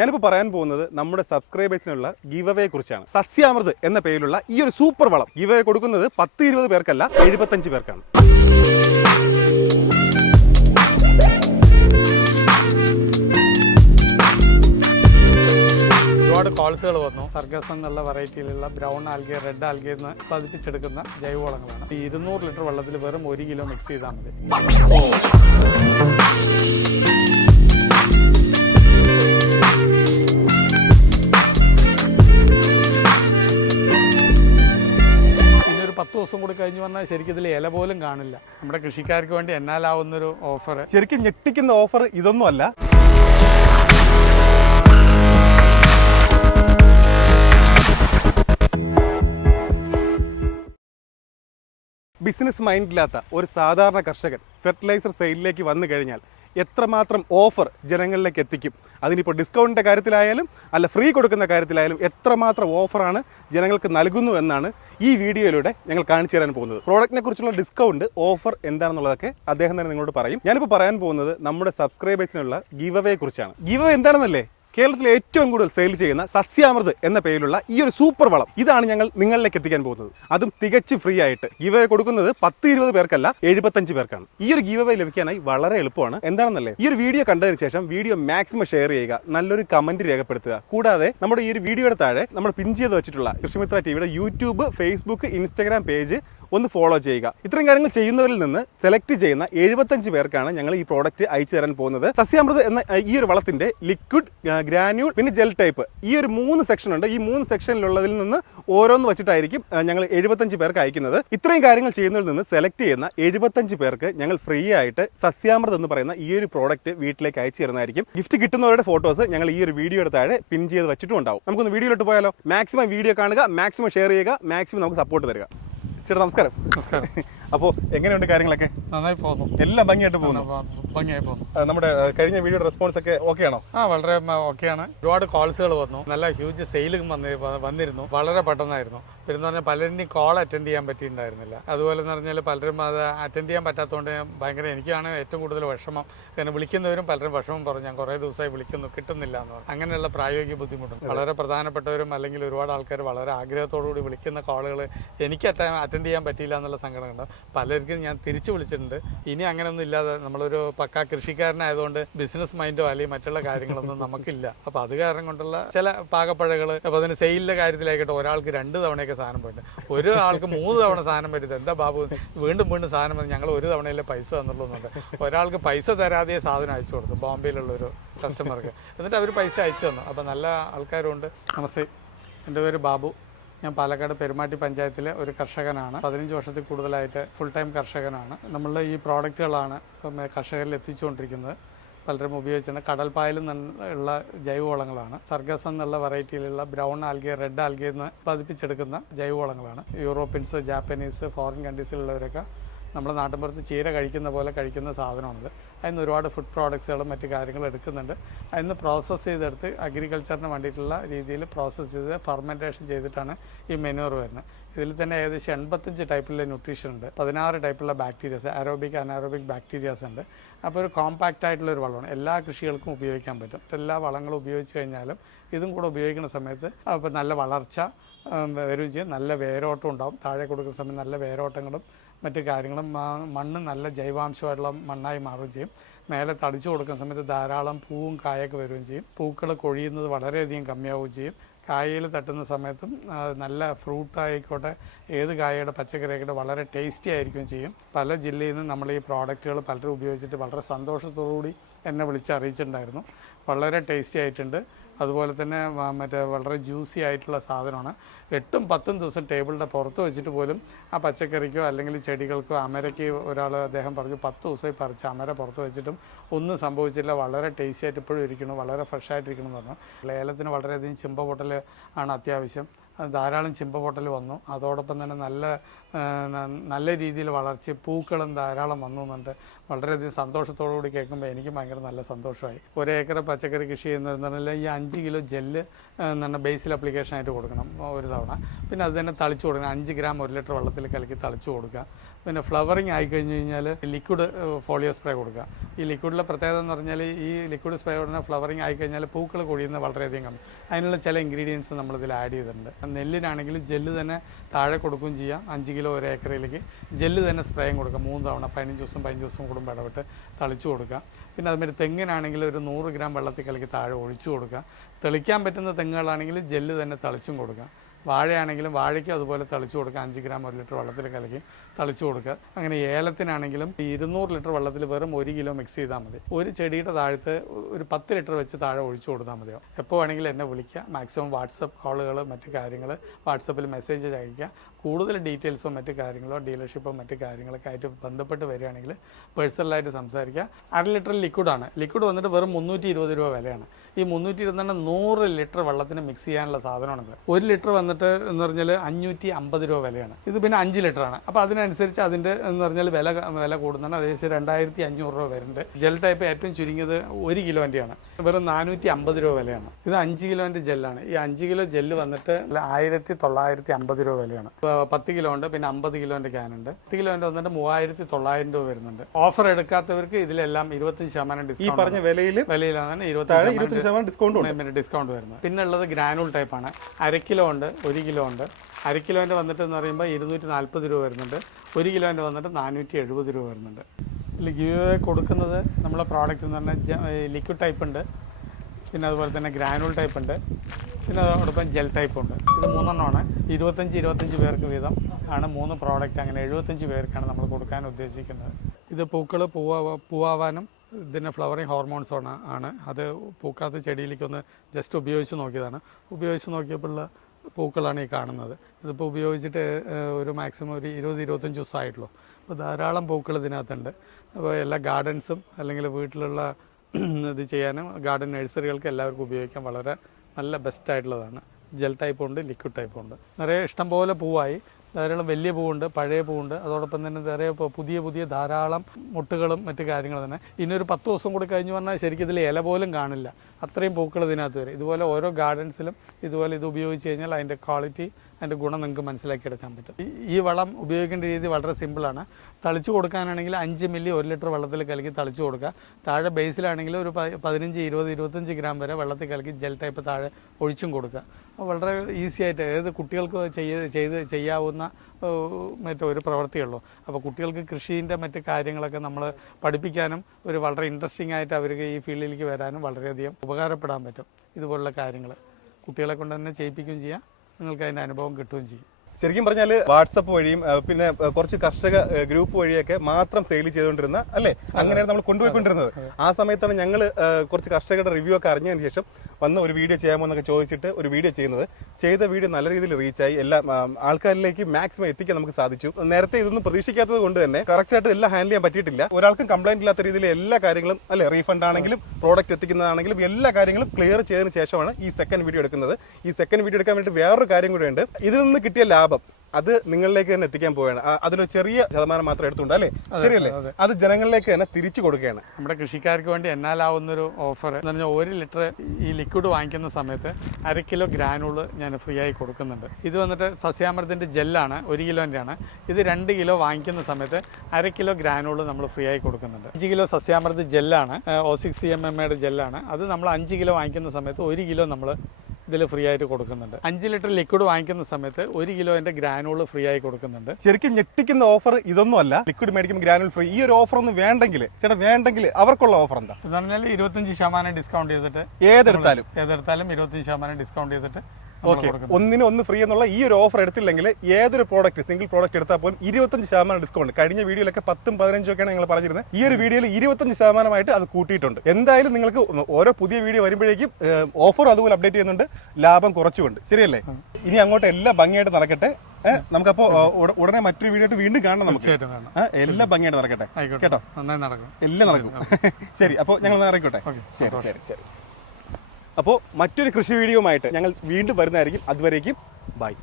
ഞാനിപ്പോൾ പറയാൻ പോകുന്നത് നമ്മുടെ സബ്സ്ക്രൈബേഴ്സിനുള്ള ഗീവ് അവയെ കുറിച്ചാണ് സസ്യാമൃത് എന്ന പേരിലുള്ള ഈ ഒരു സൂപ്പർ വളം. ഗീവ് അവേ കൊടുക്കുന്നത് പത്ത് ഇരുപത് പേർക്കല്ല എഴുപത്തഞ്ച് പേർക്കാണ്. ഒരുപാട് കോൾസുകൾ വന്നു. സർഗസ് എന്നുള്ള വെറൈറ്റിയിലുള്ള ബ്രൗൺ ആൽഗെ റെഡ് ആൽഗെ എന്ന് പതിപ്പിച്ചെടുക്കുന്ന ജൈവവളങ്ങളാണ് വളങ്ങളാണ്. ഇരുന്നൂറ് ലിറ്റർ വെള്ളത്തിൽ വെറും ഒരു കിലോ മിക്സ് ചെയ്താൽ മതി. പത്ത് ദിവസം കൂടി കഴിഞ്ഞ് വന്നാൽ ശരിക്കും ഇതിൽ ഇല പോലും കാണില്ല. നമ്മുടെ കൃഷിക്കാർക്ക് വേണ്ടി എന്നാലാവുന്നൊരു ഓഫർ ശരിക്കും ഞെട്ടിക്കുന്ന ഓഫർ ഇതൊന്നുമല്ല. ബിസിനസ് മൈൻഡില്ലാത്ത ഒരു സാധാരണ കർഷകൻ ഫെർട്ടിലൈസർ സെയിലിലേക്ക് വന്നു കഴിഞ്ഞാൽ എത്രമാത്രം ഓഫർ ജനങ്ങളിലേക്ക് എത്തിക്കും? അതിനിപ്പോൾ ഡിസ്കൗണ്ടിന്റെ കാര്യത്തിലായാലും അല്ല ഫ്രീ കൊടുക്കുന്ന കാര്യത്തിലായാലും എത്രമാത്രം ഓഫറാണ് ജനങ്ങൾക്ക് നൽകുന്നു എന്നാണ് ഈ വീഡിയോയിലൂടെ ഞങ്ങൾ കാണിച്ചു തരാൻ പോകുന്നത്. പ്രോഡക്റ്റിനെ കുറിച്ചുള്ള ഡിസ്കൗണ്ട് ഓഫർ എന്താണെന്നുള്ളതൊക്കെ അദ്ദേഹം തന്നെ നിങ്ങളോട് പറയും. ഞാനിപ്പോൾ പറയാൻ പോകുന്നത് നമ്മുടെ സബ്സ്ക്രൈബേഴ്സിനുള്ള ഗീവ് അവയെ കുറിച്ചാണ് ഗീവ് എന്താണെന്നല്ലേ? കേരളത്തിലെ ഏറ്റവും കൂടുതൽ സെയിൽ ചെയ്യുന്ന സസ്യാമൃത് എന്ന പേരിലുള്ള ഈ ഒരു സൂപ്പർ വളം ഇതാണ് ഞങ്ങൾ നിങ്ങളിലേക്ക് എത്തിക്കാൻ പോകുന്നത്. അതും തികച്ചും ഫ്രീ ആയിട്ട്. ഗീവേ കൊടുക്കുന്നത് പത്ത് ഇരുപത് പേർക്കല്ല എഴുപത്തഞ്ച് പേർക്കാണ്. ഈ ഒരു ഗീവേ ലഭിക്കാനായി വളരെ എളുപ്പമാണ്. എന്താണെന്നല്ലേ? ഈ ഒരു വീഡിയോ കണ്ടതിന് ശേഷം വീഡിയോ മാക്സിമം ഷെയർ ചെയ്യുക നല്ലൊരു കമന്റ് രേഖപ്പെടുത്തുക. കൂടാതെ നമ്മുടെ ഈ ഒരു വീഡിയോയുടെ താഴെ നമ്മൾ പിൻ ചെയ്ത് വെച്ചിട്ടുള്ള കൃഷിമിത്ര ടിവിയുടെ യൂട്യൂബ് ഫേസ്ബുക്ക് ഇൻസ്റ്റാഗ്രാം പേജ് ഒന്ന് ഫോളോ ചെയ്യുക. ഇത്രയും കാര്യങ്ങൾ ചെയ്യുന്നവരിൽ നിന്ന് സെലക്ട് ചെയ്യുന്ന എഴുപത്തഞ്ച് പേർക്കാണ് ഞങ്ങൾ ഈ പ്രോഡക്റ്റ് അയച്ചു തരാൻ പോകുന്നത്. സസ്യാമൃത് എന്ന ഈ ഒരു വളത്തിന്റെ ലിക്വിഡ് ഗ്രാന്യൂൾ പിന്നെ ജെൽ ടൈപ്പ് ഈ ഒരു മൂന്ന് സെക്ഷൻ ഉണ്ട്. ഈ മൂന്ന് സെക്ഷനിലുള്ളതിൽ നിന്ന് ഓരോന്ന് വെച്ചിട്ടായിരിക്കും ഞങ്ങൾ എഴുപത്തഞ്ച് പേർക്ക് അയക്കുന്നത്. ഇത്രയും കാര്യങ്ങൾ ചെയ്യുന്നതിൽ നിന്ന് സെലക്ട് ചെയ്യുന്ന എഴുപത്തഞ്ച് പേർക്ക് ഞങ്ങൾ ഫ്രീ ആയിട്ട് സസ്യാമൃത് എന്ന് പറയുന്ന ഈ ഒരു പ്രോഡക്റ്റ് വീട്ടിലേക്ക് അയച്ചു തരുന്നതായിരിക്കും. ഗിഫ്റ്റ് കിട്ടുന്നവരുടെ ഫോട്ടോസ് ഞങ്ങൾ ഈ ഒരു വീഡിയോയുടെ താഴെ പിൻ ചെയ്ത് വെച്ചിട്ടുണ്ടാവും നമുക്കൊന്ന് വീഡിയോയിലോട്ട് പോയാലോ? മാക്സിമം വീഡിയോ കാണുക മാക്സിമം ഷെയർ ചെയ്യുക മാക്സിമം നമുക്ക് സപ്പോർട്ട് തരിക. ചേട്ടാ നമസ്കാരം. നമസ്കാരം. അപ്പോൾ എങ്ങനെയുണ്ട് കാര്യങ്ങളൊക്കെ? നന്നായി പോകുന്നു. എല്ലാം ഭംഗിയായിട്ട് പോകുന്നു. ഭംഗിയായി പോകുന്നു. നമ്മുടെ കഴിഞ്ഞ വീഡിയോ റെസ്പോൺസ് ഒക്കെ ഓക്കെ ആണോ ആ വളരെ ഓക്കെയാണ്. ഒരുപാട് കോൾസുകൾ വന്നു. നല്ല ഹ്യൂജ് സെയിലും വന്ന് വന്നിരുന്നു. വളരെ പെട്ടെന്നായിരുന്നു. പിന്നെ എന്ന് പറഞ്ഞാൽ പലരും കോൾ അറ്റൻഡ് ചെയ്യാൻ പറ്റിയിട്ടുണ്ടായിരുന്നില്ല. അതുപോലെ എന്ന് പറഞ്ഞാൽ പലരും അത് അറ്റൻഡ് ചെയ്യാൻ പറ്റാത്തതുകൊണ്ട് ഭയങ്കര എനിക്കാണ് ഏറ്റവും കൂടുതൽ വിഷമം. കാരണം വിളിക്കുന്നവരും പലരും വിഷമം പറഞ്ഞു. ഞാൻ കുറേ ദിവസമായി വിളിക്കുന്നു. കിട്ടുന്നില്ല എന്ന് പറഞ്ഞു. അങ്ങനെയുള്ള പ്രായോഗിക ബുദ്ധിമുട്ടും വളരെ പ്രധാനപ്പെട്ടവരും അല്ലെങ്കിൽ ഒരുപാട് ആൾക്കാർ വളരെ ആഗ്രഹത്തോടു കൂടി വിളിക്കുന്ന കോളുകൾ എനിക്ക് അറ്റൻഡ് ചെയ്യാൻ പറ്റിയില്ല എന്നുള്ള സങ്കടമുണ്ട് പലർക്കും ഞാൻ തിരിച്ചു വിളിച്ചിട്ടുണ്ട്. ഇനി അങ്ങനെയൊന്നും ഇല്ലാതെ നമ്മളൊരു പക്കാ കൃഷിക്കാരനായതുകൊണ്ട് ബിസിനസ് മൈൻഡോ അല്ലെങ്കിൽ മറ്റുള്ള കാര്യങ്ങളൊന്നും നമുക്കില്ല. അപ്പോൾ അത് കാരണം കൊണ്ടുള്ള ചില പാകപ്പഴകൾ അപ്പൊ അതിന് സെയിലിന്റെ കാര്യത്തിലായിക്കോട്ടെ ഒരാൾക്ക് രണ്ട് തവണയൊക്കെ സാധനം പോയിട്ടുണ്ട് ഒരു ആൾക്ക് മൂന്ന് തവണ സാധനം പറ്റും എന്താ ബാബു? വീണ്ടും വീണ്ടും സാധനം വന്ന് ഞങ്ങൾ ഒരു തവണയിലെ പൈസ തന്നുള്ളൂന്നുണ്ട്. ഒരാൾക്ക് പൈസ തരാതെ സാധനം അയച്ചു കൊടുത്തു ബോംബെയിലുള്ള ഒരു കസ്റ്റമർക്ക് എന്നിട്ട് അവർ പൈസ അയച്ചു തന്നു. അപ്പോൾ നല്ല ആൾക്കാരുണ്ട് നമസ്തേ. എന്റെ പേര് ബാബു. ഞാൻ പാലക്കാട് പെരുമാറ്റി പഞ്ചായത്തിലെ ഒരു കർഷകനാണ്. പതിനഞ്ച് വർഷത്തിൽ കൂടുതലായിട്ട് ഫുൾ ടൈം കർഷകനാണ്. നമ്മളുടെ ഈ പ്രോഡക്റ്റുകളാണ് ഇപ്പം കർഷകരിൽ എത്തിച്ചുകൊണ്ടിരിക്കുന്നത്. പലരും ഉപയോഗിച്ചത് കടൽപ്പായലിൽ നിന്നുള്ള ജൈവവളങ്ങളാണ്. സർഗസ് എന്നുള്ള വെറൈറ്റിയിലുള്ള ബ്രൗൺ ആൽഗെ റെഡ് ആൽഗെ എന്ന് പതിപ്പിച്ചെടുക്കുന്ന ജൈവവളങ്ങളാണ്. യൂറോപ്യൻസ് ജാപ്പനീസ് ഫോറിൻ കൺട്രീസിലുള്ളവരൊക്കെ നമ്മുടെ നാട്ടിൻപുറത്ത് ചീര കഴിക്കുന്ന പോലെ കഴിക്കുന്ന സാധനമാണിത്. അതിന് ഒരുപാട് ഫുഡ് പ്രോഡക്ട്സുകളും മറ്റു കാര്യങ്ങളും എടുക്കുന്നുണ്ട്. അതിന് പ്രോസസ്സ് ചെയ്തെടുത്ത് അഗ്രികൾച്ചറിന് വേണ്ടിയിട്ടുള്ള രീതിയിൽ പ്രോസസ്സ് ചെയ്ത് ഫെർമെന്റേഷൻ ചെയ്തിട്ടാണ് ഈ മെനൂർ വരുന്നത്. ഇതിൽ തന്നെ ഏകദേശം എൺപത്തഞ്ച് ടൈപ്പിലുള്ള ന്യൂട്രീഷൻ ഉണ്ട്. പതിനാറ് ടൈപ്പുള്ള ബാക്ടീരിയസ് അറോബിക് അനാറോബിക് ബാക്ടീരിയാസ് ഉണ്ട്. അപ്പോൾ ഒരു കോമ്പാക്റ്റ് ആയിട്ടുള്ള ഒരു വളമാണ്. എല്ലാ കൃഷികൾക്കും ഉപയോഗിക്കാൻ പറ്റും. എല്ലാ വളങ്ങളും ഉപയോഗിച്ച് കഴിഞ്ഞാലും ഇതും കൂടെ ഉപയോഗിക്കുന്ന സമയത്ത് അപ്പോൾ നല്ല വളർച്ച വരികയും ചെയ്യും. നല്ല വേരോട്ടം ഉണ്ടാവും. താഴെ കൊടുക്കുന്ന സമയത്ത് നല്ല വേരോട്ടങ്ങളും മറ്റു കാര്യങ്ങളും മണ്ണ് നല്ല ജൈവാംശമായിട്ടുള്ള മണ്ണായി മാറുകയും ചെയ്യും. മേലെ തടിച്ചു കൊടുക്കുന്ന സമയത്ത് ധാരാളം പൂവും കായൊക്കെ വരികയും ചെയ്യും. പൂക്കൾ കൊഴിയുന്നത് വളരെയധികം കമ്മിയാവുകയും ചെയ്യും. കായയിൽ തട്ടുന്ന സമയത്തും നല്ല ഫ്രൂട്ട് ആയിക്കോട്ടെ ഏത് കായയുടെ പച്ചക്കറിയായിക്കോട്ടെ വളരെ ടേസ്റ്റി ആയിരിക്കും ചെയ്യും. പല ജില്ലയിൽ നിന്നും നമ്മൾ ഈ പ്രോഡക്റ്റുകൾ പലരും ഉപയോഗിച്ചിട്ട് വളരെ സന്തോഷത്തോടുകൂടി എന്നെ വിളിച്ച് അറിയിച്ചിട്ടുണ്ടായിരുന്നു വളരെ ടേസ്റ്റി ആയിട്ടുണ്ട്. അതുപോലെ തന്നെ മറ്റേ വളരെ ജ്യൂസി ആയിട്ടുള്ള സാധനമാണ്. എട്ടും പത്തും ദിവസം ടേബിളിന്റെ പുറത്ത് വെച്ചിട്ട് പോലും ആ പച്ചക്കറിക്കോ അല്ലെങ്കിൽ ചെടികൾക്കോ അമരയ്ക്ക് ഒരാൾ അദ്ദേഹം പറഞ്ഞു പത്ത് ദിവസമായി പറിച്ച് അമര പുറത്ത് വെച്ചിട്ടും ഒന്നും സംഭവിച്ചില്ല. വളരെ ടേസ്റ്റി ആയിട്ട് ഇപ്പോഴും ഇരിക്കണം വളരെ ഫ്രഷ് ആയിട്ടിരിക്കണം എന്ന് പറഞ്ഞു. ലേലത്തിന് വളരെയധികം ചിമ്പ പൊട്ടൽ ആണ് അത്യാവശ്യം. അത് ധാരാളം ചിമ്പ പൊട്ടൽ വന്നു. അതോടൊപ്പം തന്നെ നല്ല നല്ല രീതിയിൽ വളർച്ച പൂക്കളും ധാരാളം വന്നു എന്നുണ്ട്. വളരെയധികം സന്തോഷത്തോടു കൂടി കേൾക്കുമ്പോൾ എനിക്ക് ഭയങ്കര നല്ല സന്തോഷമായി. ഒരു ഏക്കർ പച്ചക്കറി കൃഷി ചെയ്യുന്നതെന്ന് പറഞ്ഞാൽ ഈ അഞ്ച് കിലോ ജെല്ല് എന്താണ് ബേസിൽ അപ്ലിക്കേഷൻ ആയിട്ട് കൊടുക്കണം ഒരു തവണ. പിന്നെ അത് തന്നെ തളിച്ചു കൊടുക്കണം. അഞ്ച് ഗ്രാം ഒരു ലിറ്റർ വെള്ളത്തിൽ കലക്കി തളിച്ചു കൊടുക്കുക. പിന്നെ ഫ്ലവറിങ് ആയി കഴിഞ്ഞ് കഴിഞ്ഞാൽ ലിക്വിഡ് ഫോളിയോ സ്പ്രേ കൊടുക്കുക. ഈ ലിക്വിഡിലെ പ്രത്യേകത എന്ന് പറഞ്ഞാൽ ഈ ലിക്വിഡ് സ്പ്രേ ഉടനെ ഫ്ലവറിങ് ആയി കഴിഞ്ഞാൽ പൂക്കൾ കൊഴിയുന്നത് വളരെയധികം കമ്മി. അതിനുള്ള ചില ഇൻഗ്രീഡിയൻസ് നമ്മളിതിൽ ആഡ് ചെയ്തിട്ടുണ്ട്. നെല്ലിനാണെങ്കിൽ ജെല്ല് തന്നെ താഴെ കൊടുക്കുകയും ചെയ്യാം. അഞ്ച് കിലോ ഒരു ഏക്കറിലേക്ക് ജെല്ല് തന്നെ സ്പ്രേയും കൊടുക്കുക മൂന്ന് തവണ പതിനഞ്ച് ദിവസം പതിനഞ്ച് ദിവസം കൂടുമ്പോൾ ഇടപെട്ട് തളിച്ചു കൊടുക്കുക പിന്നെ അതുമാതിരി തെങ്ങിനാണെങ്കിൽ ഒരു നൂറ് ഗ്രാം വെള്ളത്തിൽ കലക്കി താഴെ ഒഴിച്ചു കൊടുക്കുക തെളിക്കാൻ പറ്റുന്ന തെങ്ങുകളാണെങ്കിൽ ജെല്ല് തന്നെ തളിച്ചും കൊടുക്കുക വാഴയാണെങ്കിലും വാഴയ്ക്കും അതുപോലെ തളിച്ചു കൊടുക്കുക അഞ്ച് ഗ്രാം ഒരു ലിറ്റർ വെള്ളത്തിൽ കലക്കി തളിച്ചു കൊടുക്കുക. അങ്ങനെ ഏലത്തിനാണെങ്കിലും ഇരുന്നൂറ് ലിറ്റർ വെള്ളത്തിൽ വെറും ഒരു കിലോ മിക്സ് ചെയ്താൽ മതി. ഒരു ചെടിയുടെ താഴത്ത് ഒരു പത്ത് ലിറ്റർ വെച്ച് താഴെ ഒഴിച്ചു കൊടുത്താൽ മതിയോ? എപ്പോൾ വേണമെങ്കിലും എന്നെ വിളിക്കുക. മാക്സിമം വാട്സപ്പ് കോളുകൾ മറ്റു കാര്യങ്ങൾ വാട്സപ്പിൽ മെസ്സേജ് അയക്കുക. കൂടുതൽ ഡീറ്റെയിൽസോ മറ്റു കാര്യങ്ങളോ ഡീലർഷിപ്പോ മറ്റു കാര്യങ്ങളൊക്കെ ആയിട്ട് ബന്ധപ്പെട്ട് വരികയാണെങ്കിൽ പേഴ്സണലായിട്ട് സംസാരിക്കുക. അര ലിറ്റർ ലിക്വിഡാണ് ലിക്വിഡ് വന്നിട്ട് വെറും മുന്നൂറ്റി ഇരുപത് രൂപ വിലയാണ്. ഈ മുന്നൂറ്റി ഇരുപത്തിരണ്ട് നൂറ് ലിറ്റർ വെള്ളത്തിന് മിക്സ് ചെയ്യാനുള്ള സാധനമാണിത്. ഒരു ലിറ്റർ വന്നിട്ട് എന്ന് പറഞ്ഞാൽ അഞ്ഞൂറ്റി അമ്പത് രൂപ വിലയാണ്. ഇത് പിന്നെ അഞ്ച് ലിറ്ററാണ്. അപ്പോൾ അതിനനുസരിച്ച് അതിന്റെ എന്ന് പറഞ്ഞാൽ വില വില കൂടുന്നുണ്ട്. ഏകദേശം രണ്ടായിരത്തി അഞ്ഞൂറ് രൂപ വരുന്നുണ്ട്. ജെൽ ടൈപ്പ് ഏറ്റവും ചുരുങ്ങിയത് ഒരു കിലോന്റെയാണ് വെറും നാനൂറ്റി അമ്പത് രൂപ വിലയാണ്. ഇത് അഞ്ച് കിലോന്റെ ജെല്ലാണ് ഈ അഞ്ച് കിലോ ജെല്ല് വന്നിട്ട് ആയിരത്തി തൊള്ളായിരത്തി അമ്പത് രൂപ വിലയാണ്. പത്ത് കിലോ ഉണ്ട് പിന്നെ അമ്പത് കിലോന്റെ ക്യാനുണ്ട് പത്ത് കിലോന്റെ വന്നിട്ട് മൂവായിരത്തി തൊള്ളായിരം രൂപ വരുന്നുണ്ട്. ഓഫർ എടുക്കാത്തവർക്ക് ഇതിലെല്ലാം ഇരുപത്തഞ്ച് ശതമാനം ഡിസ്കൗണ്ട് ഈ പറഞ്ഞ വിലയിൽ വിലയിലാണ് ഇരുപത്തി ശതമാനം ഡിസ്കൗണ്ട് ഡിസ്കൗണ്ട് വരുന്നത്. പിന്നെ ഉള്ളത് ഗ്രാനുൾ ടൈപ്പാണ് അര കിലോ ഉണ്ട് ഒരു കിലോ ഉണ്ട്. അര കിലോന്റെ വന്നിട്ട് എന്ന് പറയുമ്പോൾ ഇരുന്നൂറ്റി നാൽപ്പത് രൂപ വരുന്നുണ്ട്. ഒരു കിലോന്റെ വന്നിട്ട് നാനൂറ്റി എഴുപത് രൂപ വരുന്നുണ്ട്. ഗിവ് കൊടുക്കുന്നത് നമ്മളെ പ്രോഡക്റ്റ് എന്ന് പറഞ്ഞാൽ ലിക്വിഡ് ടൈപ്പ് ഉണ്ട്. പിന്നെ അതുപോലെ തന്നെ ഗ്രാനുൾ ടൈപ്പ് ഉണ്ട്. പിന്നെ അതോടൊപ്പം ജെൽ ടൈപ്പ് ഉണ്ട്. ഇത് മൂന്നെണ്ണമാണ്. ഇരുപത്തഞ്ച് ഇരുപത്തഞ്ച് പേർക്ക് വീതം ആണ് മൂന്ന് പ്രോഡക്റ്റ് അങ്ങനെ എഴുപത്തഞ്ച് പേർക്കാണ് നമ്മൾ കൊടുക്കാൻ ഉദ്ദേശിക്കുന്നത്. ഇത് പൂക്കൾ പൂവാ പൂവാവാനും ഇതിന്റെ ഫ്ലവറിങ് ഹോർമോൺസ് ആണ് ആണ്. അത് പൂക്കാത്ത ചെടിയിലേക്കൊന്ന് ജസ്റ്റ് ഉപയോഗിച്ച് നോക്കിയതാണ്. ഉപയോഗിച്ച് നോക്കിയപ്പോഴുള്ള പൂക്കളാണ് ഈ കാണുന്നത്. ഇതിപ്പോൾ ഉപയോഗിച്ചിട്ട് ഒരു മാക്സിമം ഒരു ഇരുപത് ഇരുപത്തഞ്ച് ദിവസമായിട്ടുള്ളൂ. അപ്പോൾ ധാരാളം പൂക്കൾ ഇതിനകത്തുണ്ട്. അപ്പോൾ എല്ലാ ഗാർഡൻസും അല്ലെങ്കിൽ വീട്ടിലുള്ള ഇത് ചെയ്യാനും ഗാർഡൻ നഴ്സറികൾക്ക് എല്ലാവർക്കും ഉപയോഗിക്കാൻ വളരെ നല്ല ബെസ്റ്റ് ആയിട്ടുള്ളതാണ് ജെൽ ടൈപ്പ് ഉണ്ട് ലിക്വിഡ് ടൈപ്പ് ഉണ്ട് നിറയെ ഇഷ്ടം പോലെ പൂവായി. ധാരാളം വലിയ പൂവുണ്ട് പഴയ പൂവുണ്ട്. അതോടൊപ്പം തന്നെ ഇപ്പോൾ പുതിയ പുതിയ ധാരാളം മുട്ടുകളും മറ്റു കാര്യങ്ങളും തന്നെ. ഇനി ഒരു പത്ത് ദിവസം കൂടി കഴിഞ്ഞ് പറഞ്ഞാൽ ശരിക്കും ഇതിൽ ഇല പോലും കാണില്ല. അത്രയും പൂക്കൾ ഇതിനകത്ത് വരും. ഇതുപോലെ ഓരോ ഗാർഡൻസിലും ഇതുപോലെ ഇത് ഉപയോഗിച്ച് കഴിഞ്ഞാൽ അതിന്റെ ക്വാളിറ്റി അതിന്റെ ഗുണം നിങ്ങൾക്ക് മനസ്സിലാക്കിയെടുക്കാൻ പറ്റും. ഈ- വളം ഉപയോഗിക്കേണ്ട രീതി വളരെ സിമ്പിളാണ്. തളിച്ചു കൊടുക്കാനാണെങ്കിൽ അഞ്ച് മില്ലി ഒരു ലിറ്റർ വെള്ളത്തിൽ കലക്കി തളിച്ചു കൊടുക്കുക. താഴെ ബേസിലാണെങ്കിൽ ഒരു പതിനഞ്ച് ഇരുപത് ഇരുപത്തഞ്ച് ഗ്രാം വരെ വെള്ളത്തിൽ കലക്കി ജെൽ ടൈപ്പ് താഴെ ഒഴിച്ചും കൊടുക്കുക. വളരെ ഈസി ആയിട്ട് ഏത് കുട്ടികൾക്ക് ചെയ്ത് ചെയ്യാവുന്ന മറ്റേ ഒരു പ്രവൃത്തിയുള്ളൂ. അപ്പോൾ കുട്ടികൾക്ക് കൃഷീന്റെ മറ്റ് കാര്യങ്ങളൊക്കെ നമ്മൾ പഠിപ്പിക്കാനും ഒരു വളരെ ഇൻട്രസ്റ്റിംഗ് ആയിട്ട് അവർക്ക് ഈ ഫീൽഡിലേക്ക് വരാനും വളരെയധികം ഉപകാരപ്പെടാൻ പറ്റും. ഇതുപോലുള്ള കാര്യങ്ങൾ കുട്ടികളെ കൊണ്ട് തന്നെ ചെയ്യിപ്പിക്കുകയും ചെയ്യാം. നിങ്ങൾക്ക് അതിന്റെ അനുഭവം കിട്ടുകയും ചെയ്യും. ശരിക്കും പറഞ്ഞാൽ വാട്സപ്പ് വഴിയും പിന്നെ കുറച്ച് കർഷക ഗ്രൂപ്പ് വഴിയൊക്കെ മാത്രം സെയിൽ ചെയ്തുകൊണ്ടിരുന്ന അല്ലേ? അങ്ങനെയാണ് നമ്മൾ കൊണ്ടുപോയിക്കൊണ്ടിരുന്നത്. ആ സമയത്താണ് ഞങ്ങൾ കുറച്ച് കർഷകരുടെ റിവ്യൂ ഒക്കെ അറിഞ്ഞതിന് ശേഷം വന്ന് ഒരു വീഡിയോ ചെയ്യാമോ എന്നൊക്കെ ചോദിച്ചിട്ട് ഒരു വീഡിയോ ചെയ്യുന്നത്. ചെയ്ത വീഡിയോ നല്ല രീതിയിൽ റീച്ചായി എല്ലാ ആൾക്കാരിലേക്ക് മാക്സിമം എത്തിക്കാൻ നമുക്ക് സാധിച്ചു. നേരത്തെ ഇതൊന്നും പ്രതീക്ഷിക്കാത്തത് കൊണ്ട് തന്നെ കറക്റ്റ് ആയിട്ട് എല്ലാം ഹാൻഡിൽ ചെയ്യാൻ പറ്റിയിട്ടില്ല. ഒരാൾക്കും കംപ്ലൈന്റ് ഇല്ലാത്ത രീതിയിൽ എല്ലാ കാര്യങ്ങളും അല്ലെ റീഫണ്ട് ആണെങ്കിലും പ്രോഡക്റ്റ് എത്തിക്കുന്നതാണെങ്കിലും എല്ലാ കാര്യങ്ങളും ക്ലിയർ ചെയ്തതിന് ശേഷമാണ് ഈ സെക്കൻഡ് വീഡിയോ എടുക്കുന്നത്. ഈ സെക്കൻഡ് വീഡിയോ എടുക്കാൻ വേണ്ടി വേറൊരു കാര്യം കൂടെ ഉണ്ട്. ഇതിൽ നിന്ന് കിട്ടിയ ലാഭം അത് നിങ്ങളിലേക്ക് തന്നെ എത്തിക്കാൻ പോവുകയാണ്. അതിലൊരു ചെറിയ ശതമാനം മാത്രം എടുത്തുണ്ട് അല്ലേ? ശരിയല്ലേ? അത്. ജനങ്ങളിലേക്ക് തന്നെ തിരിച്ചു കൊടുക്കുകയാണ്. നമ്മുടെ കൃഷിക്കാർക്ക് വേണ്ടി എന്നാലാവുന്നൊരു ഓഫർ എന്ന് പറഞ്ഞാൽ ഒരു ലിറ്റർ ഈ ലിക്വിഡ് വാങ്ങിക്കുന്ന സമയത്ത് അര കിലോ ഗ്രാനുൾ ഞാൻ ഫ്രീ ആയി കൊടുക്കുന്നുണ്ട്. ഇത് വന്നിട്ട് സസ്യാമൃതത്തിന്റെ ജെല്ലാണ് ഒരു കിലോന്റെ ആണ് ഇത് രണ്ട് കിലോ വാങ്ങിക്കുന്ന സമയത്ത് അര കിലോ ഗ്രാനുൾ നമ്മൾ ഫ്രീ ആയി കൊടുക്കുന്നുണ്ട്. അഞ്ച് കിലോ സസ്യാമൃത ജെല്ലാണ് O six C M M എയുടെ ജെല്ലാണ്. അത് നമ്മൾ അഞ്ച് കിലോ വാങ്ങിക്കുന്ന സമയത്ത് ഒരു കിലോ നമ്മൾ ഇതിൽ ഫ്രീ ആയിട്ട് കൊടുക്കുന്നുണ്ട്. അഞ്ച് ലിറ്റർ ലിക്വിഡ് വാങ്ങിക്കുന്ന സമയത്ത് ഒരു കിലോന്റെ ഗ്രാനുൾ ഫ്രീ ആയി കൊടുക്കുന്നുണ്ട്. ശരിക്കും ഞെട്ടിക്കുന്ന ഓഫർ ഇതൊന്നും അല്ല. ലിക്വിഡ് മേടിക്കുമ്പോൾ ഗ്രാനുൾ ഫ്രീ ഈ ഒരു ഓഫർ ഒന്നും വേണ്ടെങ്കിൽ ചേട്ടാ വേണ്ടെങ്കിൽ അവർക്കുള്ള ഓഫർ എന്താ? എന്ന് പറഞ്ഞാൽ ഇരുപത്തഞ്ച് ശതമാനം ഡിസ്കൗണ്ട് ചെയ്തിട്ട് ഏതെടുത്താലും. ഏതെടുത്താലും ഇരുപത്തഞ്ച് ശതമാനം ഡിസ്കൗണ്ട് ചെയ്തിട്ട് ഓക്കെ ഒന്നിന് ഒന്ന് ഫ്രീ എന്നുള്ള ഈ ഒരു ഓഫർ എടുത്തില്ലെങ്കിൽ ഏതൊരു പ്രോഡക്റ്റ് സിംഗിൾ പ്രോഡക്റ്റ് എടുത്താൽ പോലും ഇരുപത്തഞ്ച് ശതമാനം ഡിസ്കൗണ്ട് കഴിഞ്ഞ വീഡിയോയിലൊക്കെ പത്തും പതിനഞ്ചും ഒക്കെയാണ് നിങ്ങൾ പറഞ്ഞിരുന്നത്. ഈ ഒരു വീഡിയോയിൽ ഇരുപത്തഞ്ച് ശതമാനമായിട്ട് അത് കൂട്ടിയിട്ടുണ്ട്. എന്തായാലും നിങ്ങൾക്ക് ഓരോ പുതിയ വീഡിയോ വരുമ്പോഴേക്കും ഓഫർ അതുപോലെ അപ്ഡേറ്റ് ചെയ്യുന്നുണ്ട്. ലാഭം കുറച്ചുകൊണ്ട് ശരിയല്ലേ? ഇനി അങ്ങോട്ട് എല്ലാം ഭംഗിയായിട്ട് നടക്കട്ടെ. നമുക്കപ്പോ ഉടനെ മറ്റൊരു വീഡിയോ ആയിട്ട് വീണ്ടും കാണണം നമുക്ക്. എല്ലാം ഭംഗിയായിട്ട് നടക്കട്ടെ. കേട്ടോ? എല്ലാം നടക്കും. ശരി അപ്പോൾ ഞങ്ങൾ ഇറങ്ങിക്കോട്ടെ. ശരി ശരി ശരി. അപ്പോൾ മറ്റൊരു കൃഷി വീഡിയോ ആയിട്ട് ഞങ്ങൾ വീണ്ടും വരുന്നതായിരിക്കും. അതുവരേക്കും ബൈ.